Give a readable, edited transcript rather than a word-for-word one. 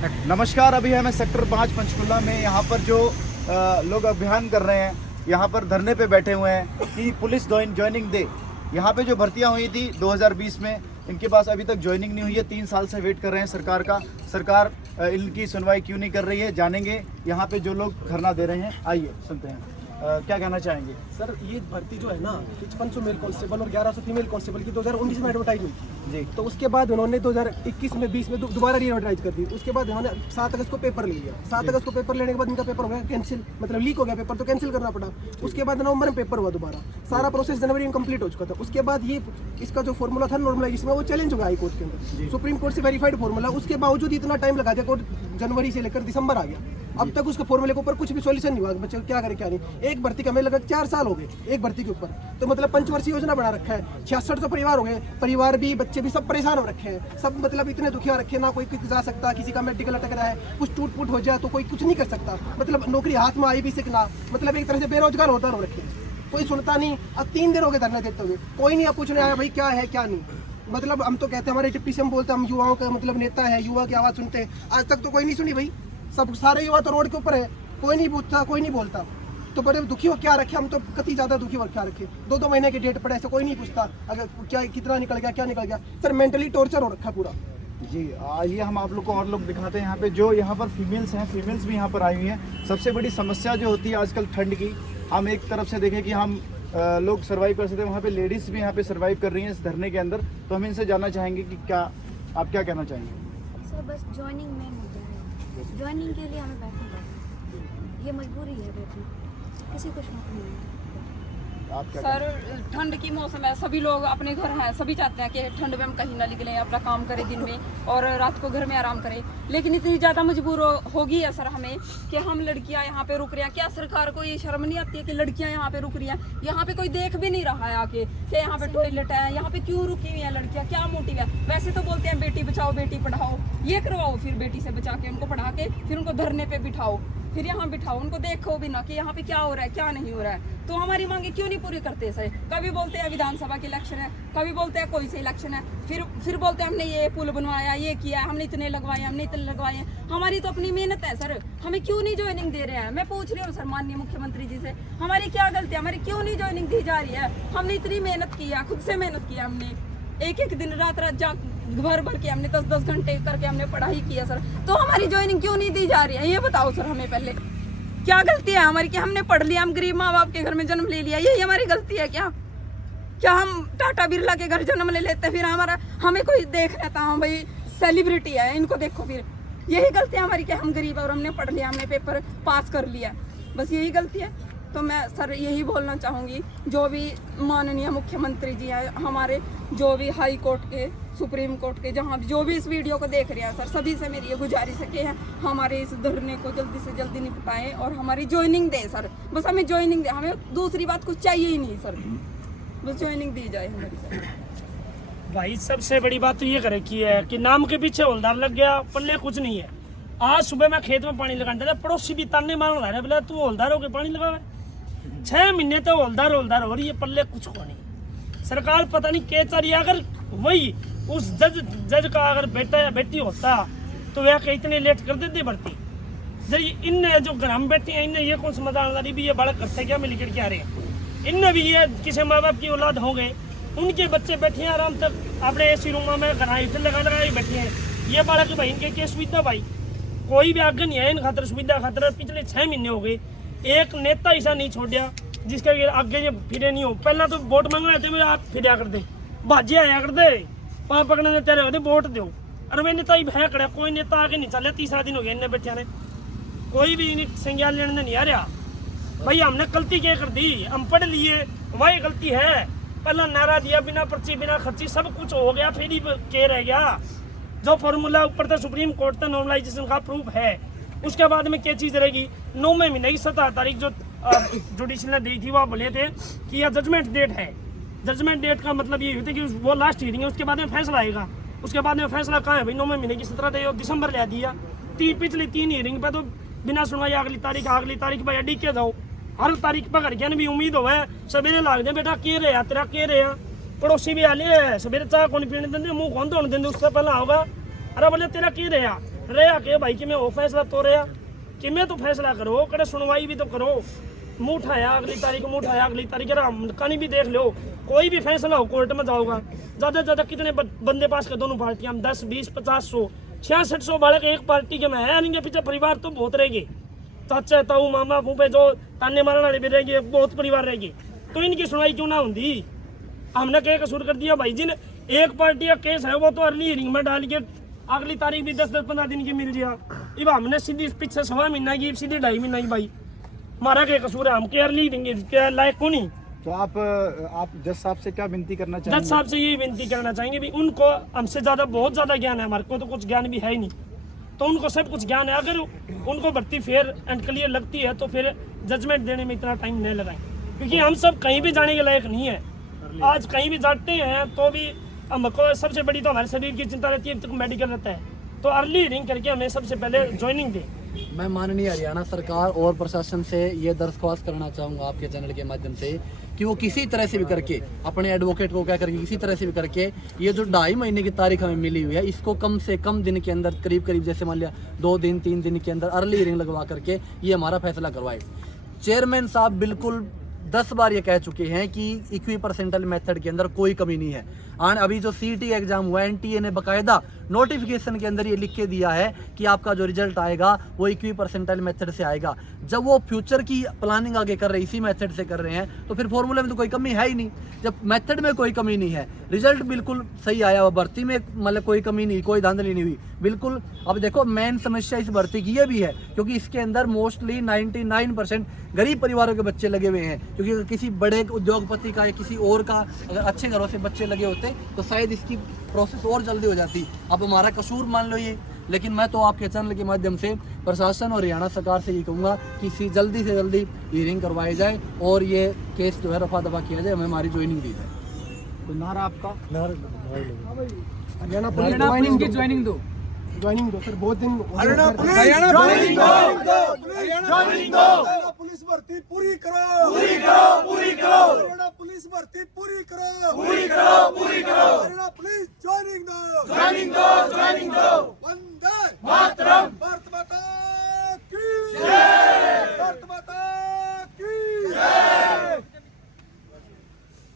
नमस्कार, अभी हमें सेक्टर 5 पंचकुला में यहाँ पर जो लोग अभियान कर रहे हैं, यहाँ पर धरने पे बैठे हुए हैं कि पुलिस ज्वाइनिंग दे। यहाँ पे जो भर्तियाँ हुई थी 2020 में, इनके पास अभी तक ज्वाइनिंग नहीं हुई है। 3 साल से वेट कर रहे हैं सरकार का। सरकार इनकी सुनवाई क्यों नहीं कर रही है, जानेंगे। यहाँ पे जो लोग धरना दे रहे हैं, आइए सुनते हैं क्या कहना चाहेंगे। सर, ये भर्ती जो है ना 5500 मेल कांस्टेबल और 1100 फीमेल कांस्टेबल की 2019 में एडवर्टाइज हुई थी जी। तो उसके बाद उन्होंने 2021 में 20 में दोबारा री एडवर्टाइज कर दी। उसके बाद उन्होंने 7 अगस्त को पेपर ले लिया। 7 अगस्त को पेपर लेने के बाद इनका पेपर हो गया कैंसिल, मतलब लीक हो गया पेपर, तो कैंसिल करना पड़ा। उसके बाद नवंबर में पेपर हुआ दोबारा, सारा प्रोसेस जनवरी में कंप्लीट हो चुका था। उसके बाद ये इसका जो फॉर्मूला था नॉर्मलाइजेशन में, वो चैलेंज हो गया हाई कोर्ट के अंदर, सुप्रीम कोर्ट से वेरीफाइड फॉर्मूला। उसके बावजूद इतना टाइम लगा दिया, कोर्ट जनवरी से लेकर दिसंबर आ गया, अब तक उसके फॉर्मूले के ऊपर कुछ भी सॉल्यूशन नहीं हुआ। बच्चे क्या करे क्या नहीं। एक भर्ती का हमें लगभग 4 साल हो गए एक भर्ती के ऊपर, तो मतलब पंचवर्षीय योजना बना रखा है। 6600 परिवार हो गए, परिवार भी बच्चे भी सब परेशान हो रखे हैं, सब मतलब इतने दुखिया रखे, ना कोई जा सकता, किसी का मेडिकल अटक रहा है, कुछ टूट फूट हो जाए तो कोई कुछ नहीं कर सकता, मतलब नौकरी हाथ में आई भी सीखना, मतलब एक तरह से बेरोजगार होता हो रखे, कोई सुनता नहीं। अब 3 दिन हो गए धरने देते हुए, कोई नहीं अब पूछने आया भाई क्या है क्या नहीं। मतलब हम तो कहते हैं, हमारे डिप्टी से हम बोलते हैं हम युवाओं का मतलब नेता है, युवा की आवाज़ सुनते हैं, आज तक तो कोई नहीं सुनी भाई। सब सारे युवा तो रोड के ऊपर है, कोई नहीं पूछता, कोई नहीं बोलता। तो बड़े दुखी हो क्या रखे, हम तो कति ज़्यादा दुखी हो क्या रखे। 2-2 महीने की डेट पड़े, ऐसे कोई नहीं पूछता अगर क्या कितना निकल गया क्या निकल गया। सर मेंटली टॉर्चर हो रखा पूरा जी। आइए हम आप लोग को और लोग दिखाते हैं यहाँ पे, जो यहाँ पर फीमेल्स हैं, फीमेल्स भी यहाँ पर आई हुई हैं। सबसे बड़ी समस्या जो होती है आजकल ठंड की, हम एक तरफ से देखें कि हम लोग सर्वाइव कर सकते हैं, वहाँ पे लेडीज़ भी यहाँ पे सर्वाइव कर रही हैं इस धरने के अंदर। तो हम इनसे जानना चाहेंगे कि क्या आप क्या कहना चाहेंगे। सर बस ज्वाइनिंग में मुद्दा है, ज्वाइनिंग के लिए हमें बैठना पड़ता है, ये मजबूरी है बैठना, किसी को शौक नहीं है। आप क्या सर ठंड की मौसम है, सभी लोग अपने घर हैं, सभी चाहते हैं कि ठंड में हम कहीं ना निकलें, अपना काम करें दिन में और रात को घर में आराम करें। लेकिन इतनी ज़्यादा मजबूर होगी है सर हमें कि हम लड़कियां यहाँ पे रुक रही हैं। क्या सरकार को ये शर्म नहीं आती है कि लड़कियां यहाँ पे रुक रही हैं? यहाँ पे कोई देख भी नहीं रहा है आके कि यहाँ पे टॉयलेट है, यहाँ पे क्यों रुकी हुई है लड़कियाँ, क्या मोटिव है? वैसे तो बोलते हैं बेटी बचाओ बेटी पढ़ाओ, ये करवाओ, फिर बेटी से बचा के उनको पढ़ा के फिर उनको धरने पे बिठाओ, फिर यहाँ बिठाओ, उनको देखो भी ना कि यहाँ पे क्या हो रहा है क्या नहीं हो रहा है। तो हमारी मांगे क्यों नहीं पूरी करते सर? कभी बोलते हैं विधानसभा के इलेक्शन है, कभी बोलते हैं कोई से इलेक्शन है, फिर बोलते हैं हमने ये पुल बनवाया, ये किया, हमने इतने लगवाए, हमने इतने लगवाए। हमारी तो अपनी मेहनत है सर, हमें क्यों नहीं ज्वाइनिंग दे रहे हैं? मैं पूछ रही हूँ सर माननीय मुख्यमंत्री जी से, हमारी क्या गलती है, हमारी क्यों नहीं ज्वाइनिंग दी जा रही है? हमने इतनी मेहनत की है, खुद से मेहनत की है, हमने एक दिन रात भर के हमने 10-10 घंटे करके हमने पढ़ाई की है सर। तो हमारी ज्वाइनिंग क्यों नहीं दी जा रही है, ये बताओ सर हमें पहले। क्या गलती है हमारी कि हमने पढ़ लिया, हम गरीब माँ बाप के घर में जन्म ले लिया, यही हमारी गलती है क्या? क्या हम टाटा बिरला के घर जन्म ले लेते फिर हमें कोई देख लेता, हाँ भाई सेलिब्रिटी है इनको देखो, फिर यही गलती है हमारी कि हम गरीब और हमने पढ़ लिया, हमने पेपर पास कर लिया, बस यही गलती है। तो मैं सर यही बोलना चाहूँगी, जो भी माननीय मुख्यमंत्री जी हैं हमारे, जो भी हाई कोर्ट के, सुप्रीम कोर्ट के, जहाँ जो भी इस वीडियो को देख रहे हैं सर, सभी से मेरी ये गुजारिश है कि हमारे इस धरने को जल्दी से जल्दी निपटाएं और हमारी ज्वाइनिंग दें सर। बस हमें ज्वाइनिंग दें, हमें दूसरी बात कुछ चाहिए ही नहीं सर, बस ज्वाइनिंग दी जाए हमारी सर। भाई सबसे बड़ी बात तो ये करे की है कि नाम के पीछे हवलदार लग गया, पल्ले कुछ नहीं है। आज सुबह मैं खेत में पानी लगाने था, पड़ोसी भी ताने मार रहा है, बोला तू हवलदार होके पानी लगा। 6 महीने तो हवलदार हो रही है, पल्ले कुछ को नहीं। सरकार पता नहीं क्या चाह रही है। अगर वही उस जज का अगर बेटा या बेटी होता तो वह इतने लेट कर देते भर्ती। जब इन जो घर में बैठी हैं, इन्हें ये कौन समझदार रही भी ये बालक करते क्या में लिखट के आ रहे हैं। इनने भी ये किसी माँ बाप की औलाद हो गए, उनके बच्चे बैठे हैं आराम तक अपने एसी रूम में, घर लगा बैठे हैं। ये बालक भाई इनके क्या सुविधा, भाई कोई भी आगे नहीं है इन खातर सुविधा खातर। पिछले 6 महीने हो गए, एक नेता ऐसा नहीं छोड़ा जिसके आगे ये फिरे नहीं हो। पहला तो वोट मांगना थे, आप फिर करते भाजी आया करते, पाँव पकड़ने तेरे होते वोट दो। और वे नेता ही भय खड़ा, कोई नेता आगे नहीं चले। 3 दिन हो गए इन्हें बैठे ने, कोई भी संज्ञान लेने नहीं आ रहा। भाई हमने गलती क्या कर दी, हम पढ़ लिए, वही गलती है। पहला नारा दिया, बिना पर्ची बिना खर्ची सब कुछ हो गया, फिर ही क्या रह गया? जो फॉर्मूला ऊपर था सुप्रीम कोर्ट तक नॉर्मलाइजेशन का प्रूफ है, उसके बाद में क्या चीज़ रहेगी? 9वें महीने की 17 तारीख जो जुडिशल ने दी थी, वह बोले थे कि यह जजमेंट डेट है। जजमेंट डेट का मतलब ये होता है कि वो लास्ट हियरिंग है, उसके बाद में फैसला आएगा। उसके बाद में फैसला कहाँ है भाई? 9वें महीने की 17 तारीख दिसंबर ले दिया। पिछली 3 हियरिंग पे तो बिना सुनवाई अगली तारीख भाई अडी के जाओ। हर तारीख पर घर के भी उम्मीद हो सवेरे लाग दे बेटा के रहे तेरा के रहे। पड़ोसी भी आले सवेरे चाह कौन पीने देंगे, मुँह कौन धोने देंगे, उससे पहला होगा अरे बोले तेरा की रहा रहा के भाई कि मैं वो फैसला तो रहा कि मैं तो फैसला करो करे सुनवाई भी तो करो। मुँह उठाया अगली तारीख, मुँह उठाया अगली तारीख, कहीं भी देख लो कोई भी फैसला हो कोर्ट में जाओगा। ज़्यादा से ज़्यादा कितने बंदे पास के दोनों पार्टियाँ, 10, 20, 50, 100, 6600 बालक एक पार्टी के में है। इनके पीछे परिवार तो बहुत रहेगी, चाचा ताऊ मामा फूफे जो ताने मारने वाले भी रहेगी, बहुत परिवार रहेगी। तो इनकी सुनवाई क्यों ना होती? हमने क्या कसूर कर दिया भाई? जिन एक पार्टी का केस है वो तो अर्ली हियरिंग में डाल के अगली तारीख भी 10-15 दिन की मिल गया। अब हमने सीधी पीछे 1.25 महीना की, सीधी 2.5 महीना की। भाई हमारा क्या कसूर है? हम क्या अर्ली देंगे? क्या लायक को नहीं? तो आप जज साहब से क्या विनती करना चाहेंगे? जज साहब से यही विनती करना चाहेंगे भी उनको हमसे ज़्यादा बहुत ज़्यादा ज्ञान है, हमारे को तो कुछ ज्ञान भी है ही नहीं, तो उनको सब कुछ ज्ञान है। अगर उनको भर्ती फेयर एंड क्लियर लगती है तो फिर जजमेंट देने में इतना टाइम नहीं लगाएं, क्योंकि हम सब कहीं भी जाने के लायक नहीं है। आज कहीं भी जाते हैं तो भी हमको सबसे बड़ी तो हमारे शरीर की चिंता रहती है, तो मेडिकल रहता है, तो अर्ली हियरिंग करके हमें सबसे पहले ज्वाइनिंग दें। मैं माननीय हरियाणा सरकार और प्रशासन से ये दरख्वास्त करना चाहूँगा आपके चैनल के माध्यम से कि वो किसी तरह से भी करके अपने एडवोकेट को क्या करके किसी तरह से भी करके ये जो 2.5 महीने की तारीख हमें मिली हुई है इसको कम से कम दिन के अंदर करीब जैसे मान लिया 2 दिन 3 दिन के अंदर अर्ली हियरिंग लगवा करके ये हमारा फैसला करवाए। चेयरमैन साहब बिल्कुल 10 बार ये कह चुके हैं कि इक्वी परसेंटल मेथड के अंदर कोई कमी नहीं है। और अभी जो सीईटी एग्जाम हुआ एनटीए ने बाकायदा नोटिफिकेशन के अंदर ये लिख के दिया है कि आपका जो रिजल्ट आएगा वो इक्वी परसेंटल मेथड से आएगा। जब वो फ्यूचर की प्लानिंग आगे कर रहे इसी मेथड से कर रहे हैं तो फिर फॉर्मूले में तो कोई कमी है ही नहीं। जब मेथड में कोई कमी नहीं है, रिजल्ट बिल्कुल सही आया, वो भर्ती में मतलब कोई कमी नहीं, कोई धांधली नहीं हुई बिल्कुल। अब देखो मेन समस्या इस भर्ती की ये भी है क्योंकि इसके अंदर मोस्टली 99% गरीब परिवारों के बच्चे लगे हुए हैं, क्योंकि अगर किसी बड़े उद्योगपति का या किसी और का अगर अच्छे घरों से बच्चे लगे होते तो शायद इसकी प्रोसेस और जल्दी हो जाती। अब हमारा कसूर मान लो ये, लेकिन मैं तो आपके चैनल के माध्यम से प्रशासन और हरियाणा सरकार से ये कहूँगा कि जल्दी से जल्दी हियरिंग करवाई जाए और ये केस जो है रफा दफा किया जाए, हमें हमारी ज्वाइनिंग दी जाए। तो नारा आपका? हरियाणा पुलिस ज्वाइनिंग दो सर, बहुत दिन हरियाणा पुलिस भर्ती पूरी करो, हरियाणा पुलिस भर्ती पूरी करो, हरियाणा पुलिस ज्वाइनिंग दो।